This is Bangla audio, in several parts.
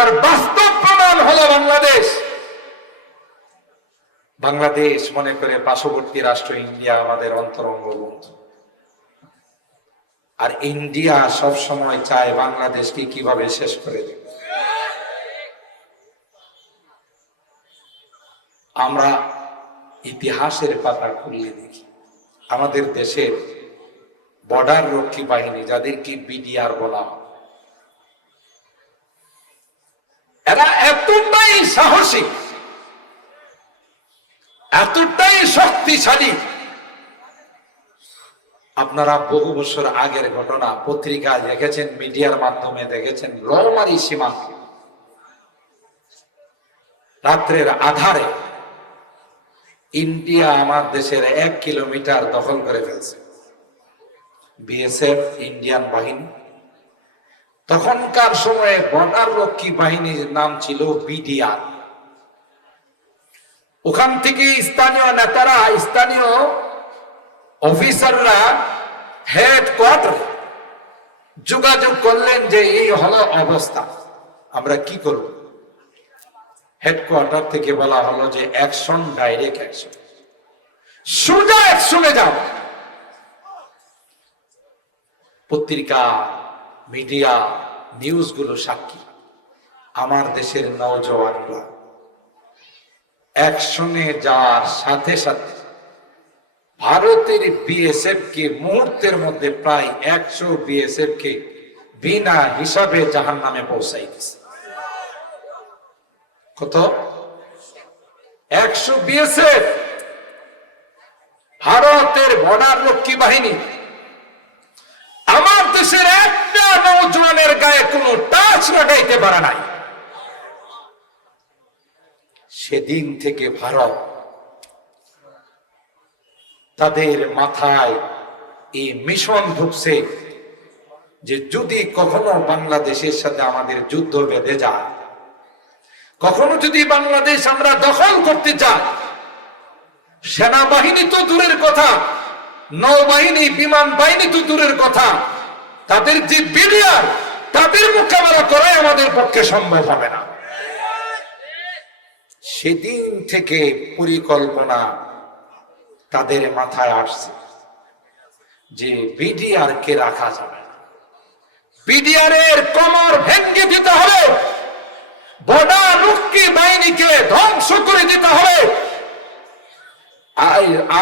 তার বাস্তব প্রমাণ হলো বাংলাদেশ। বাংলাদেশ মনে করে পার্শ্ববর্তী রাষ্ট্র ইন্ডিয়া আমাদের অন্তরঙ্গ বন্ধু। আর ইন্ডিয়া সব সময় চায় বাংলাদেশকে কীভাবে শেষ করে দেবে আমরা ইতিহাসের পাতা খুললে দেখি, আমাদের দেশের বর্ডার রক্ষী বাহিনী, যাদেরকে বিডিআর বলা হয় এরা এতটাই সাহসী, এতটাই শক্তিশালী। আপনারা বহু বছর আগের ঘটনা, পত্রিকায় দেখেছেন, মিডিয়ার মাধ্যমে দেখেছেন রৌমারি সীমান্তে রাত্রের আধারে ইন্ডিয়া আমার দেশের এক কিলোমিটার দখল করে ফেলছে। বিএসএফ, ইন্ডিয়ান বাহিনী তখনকার সময়ে বর্ডার রক্ষী বাহিনীর নাম ছিল বিডিআর। ওখান থেকে স্থানীয় নেতারা, স্থানীয় অফিসাররা, হেড কোয়ার্টার যোগাযোগ করলেন যে এই হলো অবস্থা। আমরা কি করব? হেডকোয়ার্টার থেকে বলা হলো যে অ্যাকশন, ডাইরেক্ট অ্যাকশন। সোজা অ্যাকশনে যাও পত্রিকা মিডিয়া নিউজগুলো সাক্ষী। আমার দেশের নওজওয়ানরা অ্যাকশনে যাওয়ার সাথে সাথে ভারতের বিএসএফ কে মুহূর্তের মধ্যে প্রায় একশো বিএসএফ কে বিনা হিসাবে জাহান নামে পৌঁছাই দিছে। কত? একশো বিএসএফ! ভারতের বর্ডার রক্ষী বাহিনী। আমার দেশের একটা নৌজওয়ানের গায়ে কোনো টাচ লাগাইতে পারে নাই। সেদিন থেকে ভারত তাদের মাথায় এই মিশন ঢুকছে যে যদি কখনো বাংলাদেশের সাথে আমাদের যুদ্ধ বেঁধে যায়, কখনো যদি বাংলাদেশ আমরা দখল করতে চাই সেনাবাহিনী তো দূরের কথা, নৌবাহিনী, বিমান বাহিনী তো দূরের কথা তাদের যে বিডিআর, তাদের মোকাবেলা করাই আমাদের পক্ষে সম্ভব হবে না। সেদিন থেকে পরিকল্পনা তাদের মাথায় আসছে যে বিডিআর কে রাখা যাবে বিডিআর এর কমর ভেঙ্গে দিতে হবে বডা রক্ষী বাহিনীকে ধ্বংস করে দিতে হবে।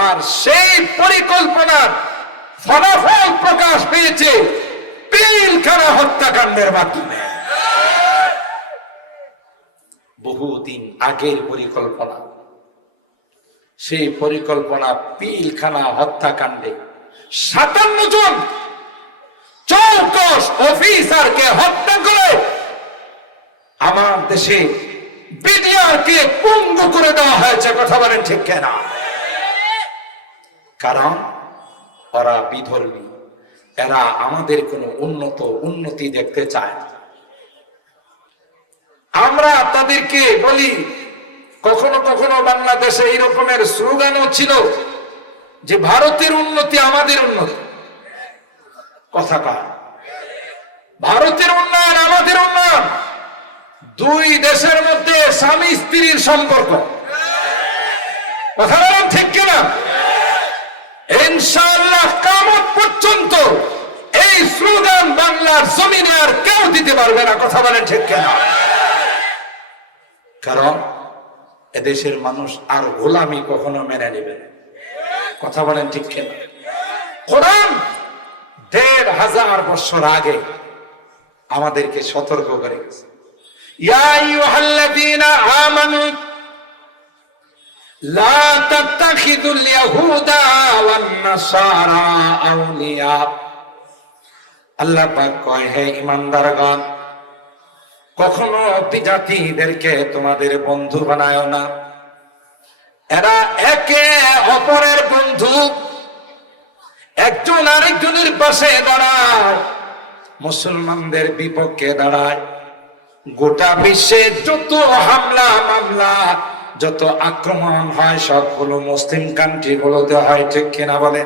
আর সেই পরিকল্পনার ফলাফল প্রকাশ পেয়েছে পিলখানা হত্যাকাণ্ডের মাধ্যমে। বহুদিন আগের পরিকল্পনা। সেই পরিকল্পনা পিলখানা হত্যাকাণ্ডে সাতান্ন জন চৌকস অফিসারকে হত্যা করে আমার দেশে বিডিআরকে পঙ্গু করে দেওয়া হয়েছে, কথা বলেন ঠিক কেনা? কারণ ওরা বিধর্মী। এরা আমাদের কোনো উন্নত উন্নতি দেখতে চায় আমরা তাদেরকে বলি, কখনো কখনো বাংলাদেশে এই রকমের স্লোগানও ছিল যে, ভারতের উন্নতি আমাদের উন্নতি। কথা কার? ভারতের উন্নয়ন আমাদের উন্নয়ন। দুই দেশের মধ্যে স্বামী স্ত্রীর সম্পর্ক। কথা বলেন ঠিক কিনা? ইনশাআল্লাহ কামত পর্যন্ত বাংলার জমিনে আর কেউ দিতে পারবে না, কথা বলেন ঠিক কিনা? কারণ এদেশের মানুষ আর গোলামি কখনো মেনে নেবে কথা বলেন ঠিক কিনা? কোরআন দেড় হাজার বছর আগে আমাদেরকে সতর্ক করে গেছে। আল্লাহ পাক কয়, হে ঈমানদারগণ কখনো বিজাতিদেরকে তোমাদের বন্ধু বানায় না। এরা একে অপরের বন্ধু, একজন আরেকজনের পাশে দাঁড়ায়, মুসলমানদের বিপক্ষে দাঁড়ায়। গোটা বিশ্বে যত হামলা, মামলা, যত আক্রমণ হয়, সবগুলো মুসলিম কান্ট্রি গুলোতে হয়, ঠিক কিনা বলে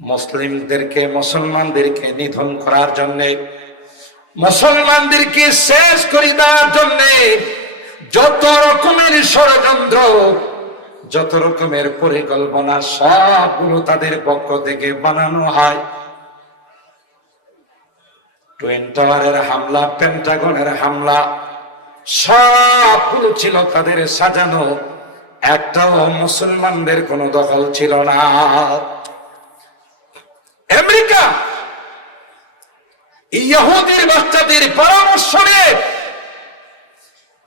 মুসলিমদেরকে, মুসলমানদেরকে নিধন করার জন্যে, মুসলমানদেরকে শেষ করে দেওয়ার জন্য যত রকমের ষড়যন্ত্র, যত রকমের পরিকল্পনা সবগুলো তাদের পক্ষ থেকে বানানো হয়। টুয়েন টাওয়ারের হামলা, পেন্টাগনের হামলা, সবগুলো ছিল তাদের সাজানো। একটাও মুসলমানদের কোনো দখল ছিল না। আমেরিকা ইহুদির বাচ্চাদের পরামর্শ নিয়ে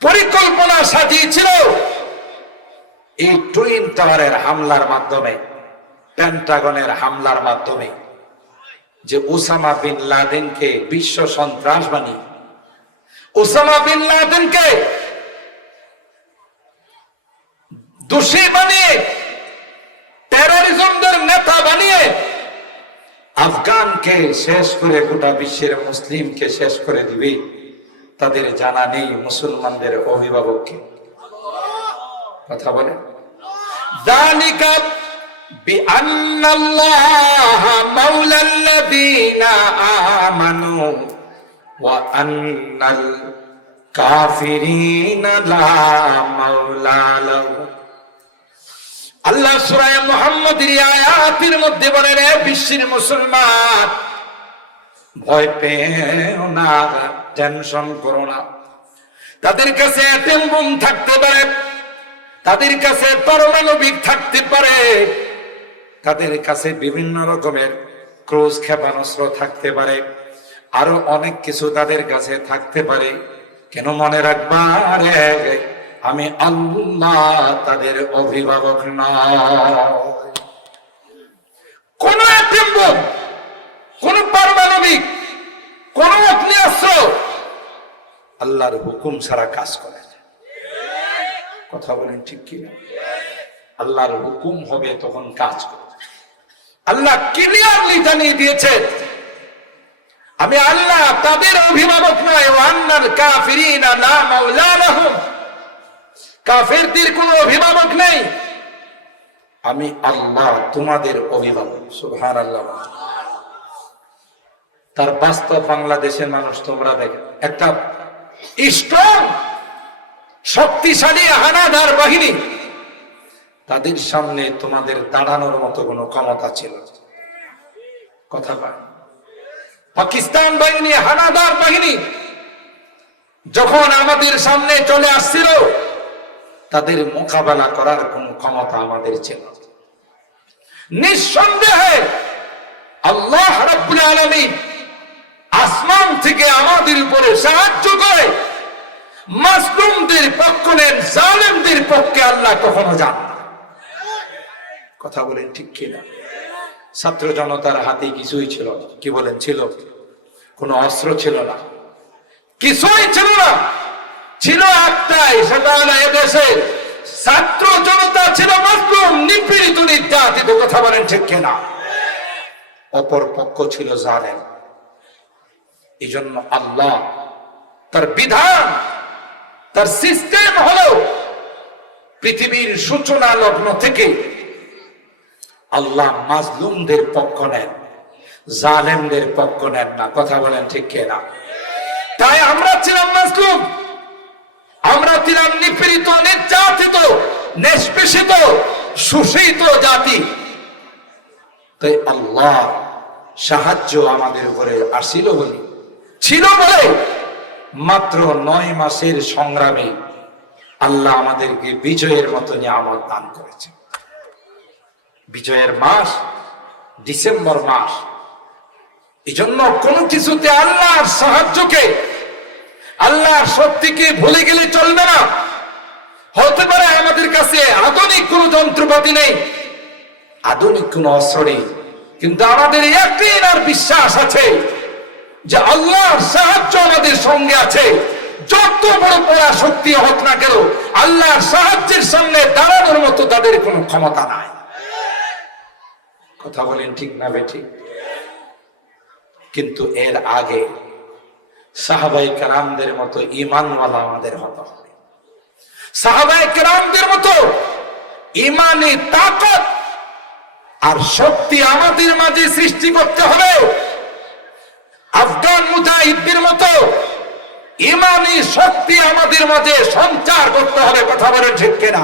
পরিকল্পনা সাজিয়েছিল এই টুইন টাওয়ারের হামলার মাধ্যমে, পেন্টাগনের হামলার মাধ্যমে, যে ওসামা বিন লাদেনকে বিশ্ব সন্ত্রাস বানিয়ে ওসামা বিন লাদেনকে দোষী বানিয়ে কে শেষ করে গোটা বিশ্বের মুসলিমকে শেষ করে দিবে। তাদের জানা নেই মুসলমানদের অভিভাবককে। কথা বলে কাফিরিনা লা মাওলা আল্লাহ সুরায় মোহাম্মদের আয়াতের মধ্যে বলেন "এ বিশ্বের মুসলমান, ভয় পেও না, টেনশন করো না। তাদের কাছে অ্যাটেম থাকতে পারে, তাদের কাছে পারমাণবিক থাকতে পারে, তাদের কাছে বিভিন্ন রকমের ক্রোজ ক্ষেপণাস্ত্র থাকতে পারে, আরও অনেক কিছু তাদের কাছে থাকতে পারে। কেন মনে রাখবা রে? আমি আল্লাহ তাদের অভিভাবক না কোন কোন পারমাণবিক, কোন অগ্নিয়াস্ত্র আল্লাহর হুকুম ছাড়া কাজ করে কথা বলেন ঠিক কি আল্লাহর হুকুম হবে তখন কাজ করবে আল্লাহ ক্লিয়ারলি জানিয়ে দিয়েছেন। আমি আল্লাহ তাদের অভিভাবক নয়। ওয়ান্নাল কাফিরিনা লা মাওলা লাহুম কাফেরদের কোনো অভিভাবক নেই। আমি আল্লাহ তোমাদের অভিভাবক, সুবহানাল্লাহ। তার বাস্তব বাংলাদেশের মানুষ তোমরা দেখে। একটা স্ট্রং, শক্তিশালী হানাদার বাহিনী, তাদের সামনে তোমাদের দাঁড়ানোর মতো কোনো ক্ষমতা ছিল কথা পায় পাকিস্তান বাহিনী হানাদার বাহিনী, যখন আমাদের সামনে চলে আসছিল তাদের মোকাবেলা করার কোন ক্ষমতা আমাদের ছিল নিঃসন্দেহে আল্লাহ আসমান থেকে আমাদের উপরে সাহায্য করে মাসলুমদের পক্ষ নেন, জালেমদের পক্ষে আল্লাহ কখনো যান কথা বলেন ঠিক কিনা? ছাত্র জনতার হাতে কিছুই ছিল কি বলেন, ছিল? কোনো অস্ত্র ছিল না। কিছুই ছিল না। ছিল একটাই, সেটা হলো এদেশে ছাত্র জনতা ছিল মাসলুম নিপীড়িত, নির্যাতিত, কথা বলেন ঠিক কিনা? অপর পক্ষ ছিল জালেম। এই জন্য আল্লাহ তার বিধান, তার সিস্টেম হলো পৃথিবীর সূচনা লগ্ন থেকে আল্লাহ মাজলুমদের পক্ষ নেন, জালেমদের পক্ষ নেন না, কথা বলেন ঠিক না তাই আমরা ছিলাম মাজলুম। আমরা ছিলাম নিপীড়িত, নির্যাতিত, নিষ্পেষিত, শোষিত জাতি। তাই আল্লাহ সাহায্য আমাদের উপরে আসিল বলে। ছিল বলে মাত্র নয় মাসের সংগ্রামে আল্লাহ আমাদেরকে বিজয়ের মতো নিয়ামত দান করেছে। বিজয়ের মাস, ডিসেম্বর মাস এই জন্য কোনো কিছুতে আল্লাহর সাহায্যকে আল্লাহর শক্তিকে ভুলে গেলে চলবে না? হতে পারে আমাদের কাছে আধুনিক কোনো যন্ত্রপাতি নেই, আধুনিক কোনো অস্ত্র নেই, কিন্তু আমাদের একদিন আর বিশ্বাস আছে যে আল্লাহর সাহায্য আমাদের সঙ্গে আছে। যত বড় পড়া শক্তি হোক না কেন, আল্লাহর সাহায্যের সামনে দাঁড়ানোর মতো তাদের কোনো ক্ষমতা নাই। কথা বলেন ঠিক না বেঠি কিন্তু এর আগে সাহাবাই কারামদের মতো ইমানওয়ালা আমাদের হতে হবে। সাহাবাই কারামদের মতো ইমানি তাকত আর শক্তি আমাদের মাঝে সৃষ্টি করতে হবে। আফগান মুজাহিদ ইদ্দির মতো ইমানি শক্তি আমাদের মাঝে সঞ্চার করতে হবে, কথা বলে ঠিক কিনা?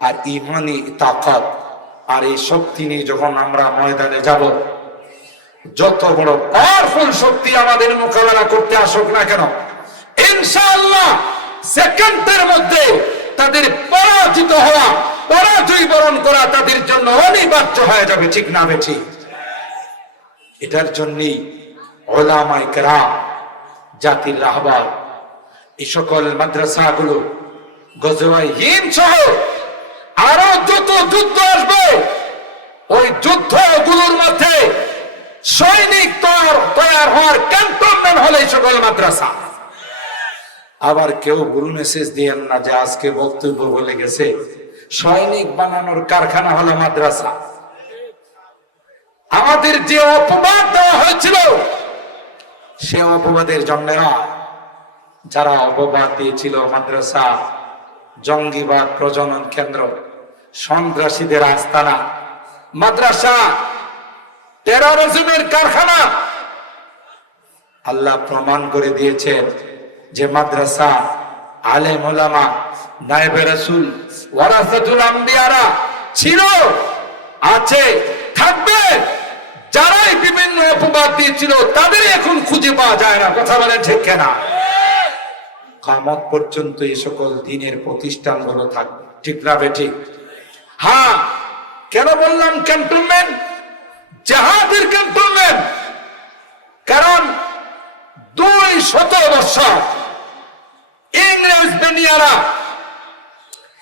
আর ইমানি তাকাত আর এই শক্তি নিয়ে যখন আমরা ময়দানে যাব যত বড় পাওয়ারফুল শক্তি আমাদের মোকাবেলা করতে আসুক না কেন, ইনশাআল্লাহ সেকেন্ডের মধ্যে তাদের পরাজিত হওয়া, পরাজয় বরণ করা তাদের জন্য অনিবার্য হয়ে যাবে, ঠিক না বেঠি? এটার জন্যই ওলামাই কেরাম, জাতির রাহবার এই সকল মাদ্রাসাগুলো, গজওয়াই হিম সহ আরও যত যুদ্ধ আসবে, ওই যুদ্ধগুলোর মধ্যে সৈনিক তৈয়ার তৈয়ার হওয়ার ক্যান্টনমেন্ট হলে সকল মাদ্রাসা। আবার কেউ ভুল মেসেজ দিয়েন না যে আজকে বক্তব্য বলে গেছে। সৈনিক বানানোর কারখানা হলো মাদ্রাসা। আমাদের যে অপবাদ দেওয়া হয়েছিল, সে অপবাদের জন্য নয়। যারা অপবাদ দিয়েছিল মাদ্রাসা, জঙ্গিবাদ প্রজনন কেন্দ্র, সন্ত্রাসীদের আস্তানা, মাদ্রাসা টেরোরিজমের কারখানা। আল্লাহ প্রমাণ করে দিয়েছেন যে মাদ্রাসা আলেম ওলামা নায়েবে রাসূল, ওয়ারাসাতুল আম্বিয়ারা ছিল, আছে, থাকবে। যারাই বিভিন্ন অপবাদ দিয়েছিল তাদের এখন খুঁজে পাওয়া যায় না। কথা বলে ঠিক কেনা? কামত পর্যন্ত এই সকল দিনের প্রতিষ্ঠানগুলো থাকবে। ঠিক না ঠিক হ্যাঁ কেন বললাম ক্যান্টনমেন্ট জাহাজের ক্যান্টনমেন্ট কারণ দুই শত বছর ইংরেজ বেনিয়ারা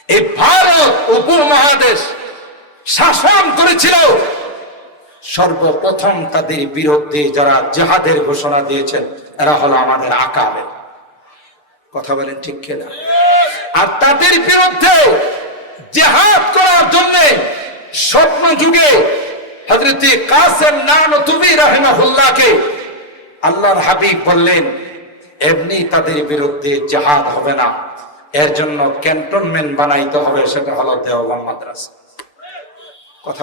এই ভারত উপমহাদেশ শাসন করেছিল। সর্বপ্রথম তাদের বিরুদ্ধে যারা জেহাদের ঘোষণা দিয়েছেন এরা হলো আমাদের আকাবে। কথা বলেন ঠিক কিনা? আর তাদের বিরুদ্ধে জেহাদ করার জন্য স্বপ্ন যুগে হজরতি কাসেম নান তুমি রাহেমাহুল্লাহকে আল্লাহর হাবিব বললেন, এমনি তাদের বিরুদ্ধে জাহাদ হবে না। এর জন্য ক্যান্টনমেন্ট বানাইতে হবে, সেটা হলো দেওয়ান মাদ্রাসা। কথা